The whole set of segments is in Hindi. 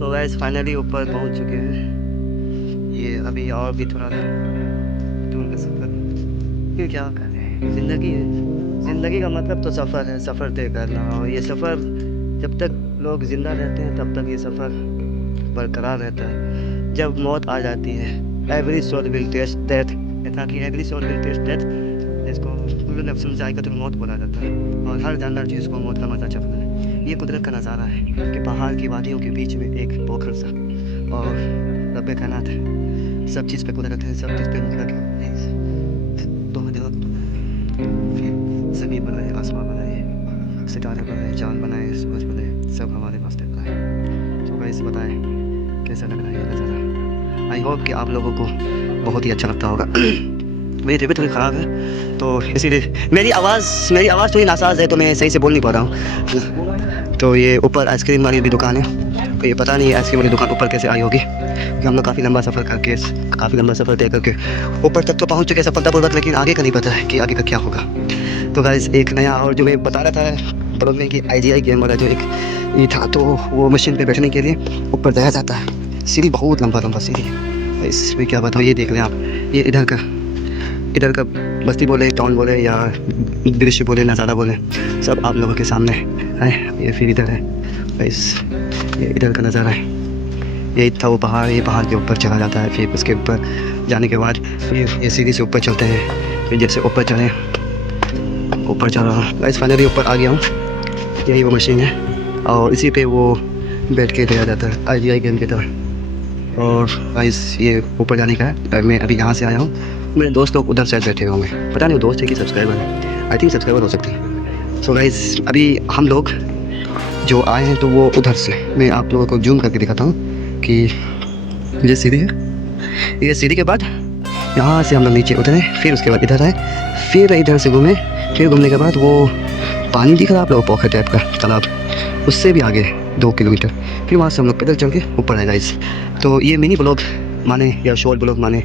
सो गाइस फाइनली ऊपर पहुंच चुके हैं। ये अभी और भी थोड़ा दूर का सफ़र, फिर क्या कर रहे हैं, ज़िंदगी है। ज़िंदगी का मतलब तो सफ़र है, सफ़र तय करना। और ये सफ़र जब तक लोग ज़िंदा रहते हैं तब तक ये सफ़र बरकरार रहता है। जब मौत आ जाती है, every soul will test death, ताकि every soul will test death, इसको कुल्लू नफ्सिन ज़ाइक़तुल मौत बोला जाता है। और हर जानवर जिसको मौत का मज़ा चखना है। ये कुदरत का नज़ारा है कि पहाड़ की वादियों के बीच में एक पोखर सा, और रब्बे कायनात है। सब चीज़ पे कुदरत है, सब चीज़ पे मतलब दो में देखो, फिर ज़मीन बनाए, आसमान बनाए, सितारे बनाए, चाँद बनाए, सूरज बनाए, सब हमारे पास का है। तो गाइस बताएं कैसा लग रहा है ये नज़ारा। आई होप कि आप लोगों को बहुत ही अच्छा लगता होगा। मेरी तबीयत थोड़ी ख़राब है तो इसीलिए मेरी आवाज़ थोड़ी नासाज है, तो मैं सही से बोल नहीं पा रहा हूँ। तो ये ऊपर आइसक्रीम वाली भी दुकान है, तो ये पता नहीं आइसक्रीम वाली दुकान ऊपर कैसे आई होगी, क्योंकि हम लोग काफ़ी लंबा सफ़र तय करके ऊपर तक तो पहुँच चुके सफलतापूर्वक, लेकिन आगे का नहीं पता है कि आगे का क्या होगा। तो गाइस एक नया, और जो मैं बता रहा था ब्लॉग में कि IGI गेम वाला जो एक ये था, तो वो मशीन पे बैठने के लिए ऊपर जाया जाता है। सीढ़ी बहुत लंबा सीढ़ी है, इसमें क्या बताऊँ। ये देख लें आप, ये इधर का बस्ती बोले, टाउन बोले, या दृश्य बोले, नज़ारा बोले, सब आप लोगों के सामने है। ये फिर इधर है, ये इधर का नज़ारा है। यही था वो पहाड़, ये पहाड़ के ऊपर चला जाता है। फिर उसके ऊपर जाने के बाद फिर ये सीढ़ी से ऊपर चलते हैं। फिर जैसे ऊपर चल रहा हूँ गाइस, फाइनली ऊपर आ गया हूँ। यही वो मशीन है, और इसी पे वो बैठ के लिया जाता है IGI गेम की तरह। और गाइस ये ऊपर जाने का है। मैं अभी यहाँ से आया हूँ, मेरे दोस्त लोग उधर साइड बैठे होंगे, पता नहीं वो दोस्त है कि सब्सक्राइबर है। आई थिंक सब्सक्राइबर हो सकती है। सो गाइस अभी हम लोग जो आए हैं तो वो उधर से, मैं आप लोगों को जूम करके दिखाता हूँ कि ये सीढ़ी है। ये सीढ़ी के बाद यहाँ से हम लोग नीचे उतरे, फिर उसके बाद इधर आए, फिर इधर से घूमे, फिर घूमने के बाद वो पानी दिख रहा है आप लोगों को, पोखर टाइप का तालाब, उससे भी आगे 2 किलोमीटर, फिर वहाँ से हम लोग पैदल चल के ऊपर आए गाइस। तो ये मिनी ब्लॉग माने या शॉर्ट ब्लॉग माने,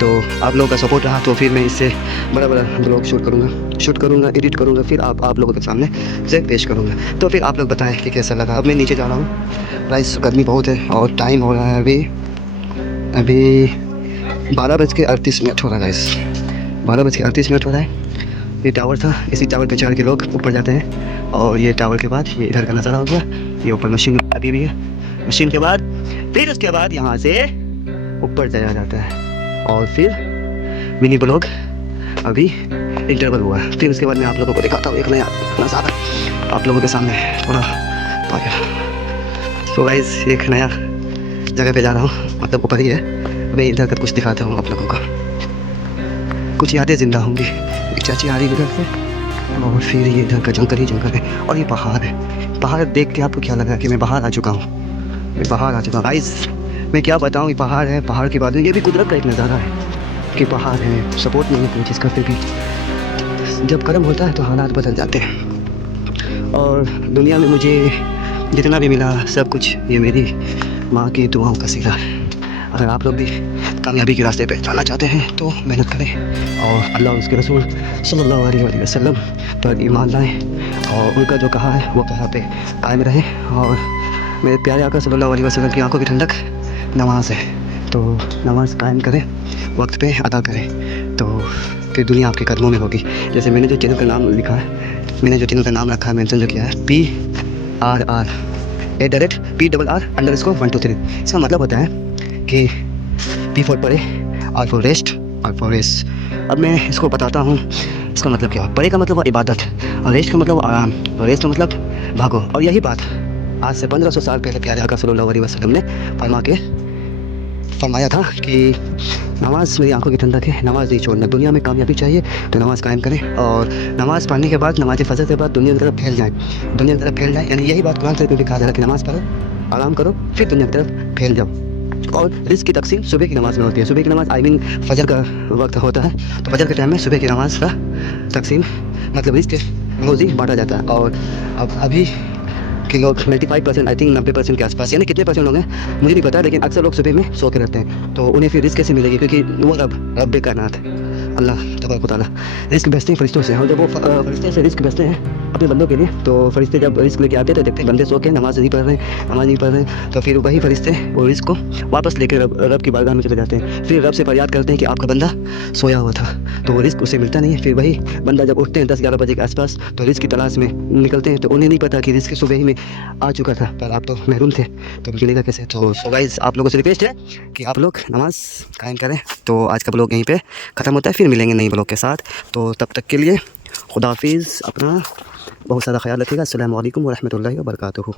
तो आप लोगों का सपोर्ट रहा तो फिर मैं इससे बड़ा ब्लॉग शूट करूँगा, एडिट करूँगा, फिर आप लोगों के सामने से पेश करूँगा। तो फिर आप लोग बताएं कि कैसा लगा। अब मैं नीचे जा रहा हूँ गाइस, गर्मी बहुत है और टाइम हो रहा है अभी 12:38 हो रहा है गाइस, 12:38 हो रहा है। ये टावर था, इसी टावर पे चढ़ के लोग ऊपर जाते हैं। और ये टावर के बाद ये इधर का नज़ारा होगा, ये ऊपर मशीन अभी भी है। मशीन के बाद फिर उसके बाद यहाँ से ऊपर जाया जाता है, और फिर मिनी ब्लॉग अभी इंटरवल हुआ है। फिर उसके बाद मैं आप लोगों को दिखाता हूँ एक नया नज़ारा आप लोगों के सामने थोड़ा पाया। तो गाइस एक नया जगह पे जा रहा हूँ, मतलब ऊपर ही है। मैं इधर का कुछ दिखाता हूँ आप लोगों को, कुछ यादें ज़िंदा होंगी। एक चाची आ रही इधर से, और फिर ये इधर का जंगल ही जंगल है, और ये पहाड़ है। पहाड़ देख के आपको क्या लगा कि मैं बाहर आ चुका हूँ, गाइस। मैं क्या बताऊँ, ये पहाड़ है, पहाड़ के बाद ये भी कुदरत का एक नज़ारा है कि पहाड़ है, सपोर्ट नहीं है कोई चीज़ का, फिर भी जब कर्म होता है तो हालात बदल जाते हैं। और दुनिया में मुझे जितना भी मिला सब कुछ ये मेरी माँ की दुआओं का सिला है। अगर आप लोग भी कामयाबी के रास्ते पे चलना चाहते हैं तो मेहनत करें, और अल्लाह और उसके रसूल सल्लल्लाहु अलैहि वसल्लम पर ईमान लाएं, और उनका जो कहा है वो कहा पे कायम रहें। और मेरे प्यारे आका सल्लल्लाहु अलैहि वसल्लम की आंखों की ठंडक नमाज है, तो नमाज कायम करें, वक्त पे अदा करें, तो फिर दुनिया आपके कदमों में होगी। जैसे मैंने जो चैनल का नाम लिखा है, मैंने जो चैनल का नाम रखा है, मेंशन जो किया है PRR@PRR_123। इसका मतलब होता है कि P for pare, R for rest, R for race. अब मैं इसको बताता हूँ इसका मतलब क्या है। परे का मतलब इबादत, और रेस्ट का मतलब आराम, और रेस्ट का मतलब भागो। और यही बात आज से 1500 साल पहले प्यारे आका सल्लल्लाहु अलैहि वसल्लम ने फरमाया था कि नमाज मेरी आंखों की ठंडक है, नमाज नहीं छोड़ना। दुनिया में कामयाबी चाहिए तो नमाज़ कायम करें, और नमाज़ पढ़ने के बाद, नमाज फजर के बाद दुनिया की तरफ फैल जाए। यानी यही बात कुरान शरीफ में भी कहा जा रहा है कि नमाज़ पढ़ो, आराम करो, फिर दुनिया की तरफ फैल जाओ। और रिज़्क़ की तकसीम सुबह की नमाज़ में होती है। सुबह की नमाज़ आई मीन फजर का वक्त होता है, तो फजर के टाइम में सुबह की नमाज़ का तकसीम मतलब रिज़्क़ रोज़ी बांटा जाता है। और अब अभी कि लोग 95% आई थिंक 90% के आसपास, यानी कितने परसेंट लोग हैं मुझे नहीं पता, लेकिन अक्सर लोग सुबह में सो के रहते हैं। तो उन्हें फिर रिस्क कैसे मिलेगी, क्योंकि वो रब्बे कायनात है, अल्लाह तबारक व तआला रिस्क बेचते हैं फरिश्तों से, और जब वो फरिश्ते से रिस्क बेचते हैं अपने बंदों के लिए, तो फरिश्ते जब रिस्क लेके आते हैं तो देखते हैं बंदे सो के नमाज नहीं पढ़ रहे, नमाज नहीं पढ़ रहे, तो फिर वही फरिश्ते वो रिस्क को वापस लेकर रब की बारगाह में चले जाते हैं। फिर रब से फरियाद करते हैं कि आपका बंदा सोया हुआ था, तो वो रिस्क उसे मिलता नहीं है। फिर वही बंदा जब उठते हैं 10-11 बजे के आसपास, तो रिस्क की तलाश में निकलते हैं, तो उन्हें नहीं पता कि रिस्क सुबह ही में आ चुका था, पर आप तो महरूम थे, तो मिलेगा कैसे। तो गाइस आप लोगों से रिक्वेस्ट है कि आप लोग नमाज कायम करें। तो आज का ब्लॉग यहीं पे ख़त्म होता है, फिर मिलेंगे नई ब्लॉग के साथ। तो तब तक के लिए खुदा हाफिज़, अपना बहुत सारा ख्याल रखिएगा। अस्सलामु अलैकुम व रहमतुल्लाहि व बरकातुहू।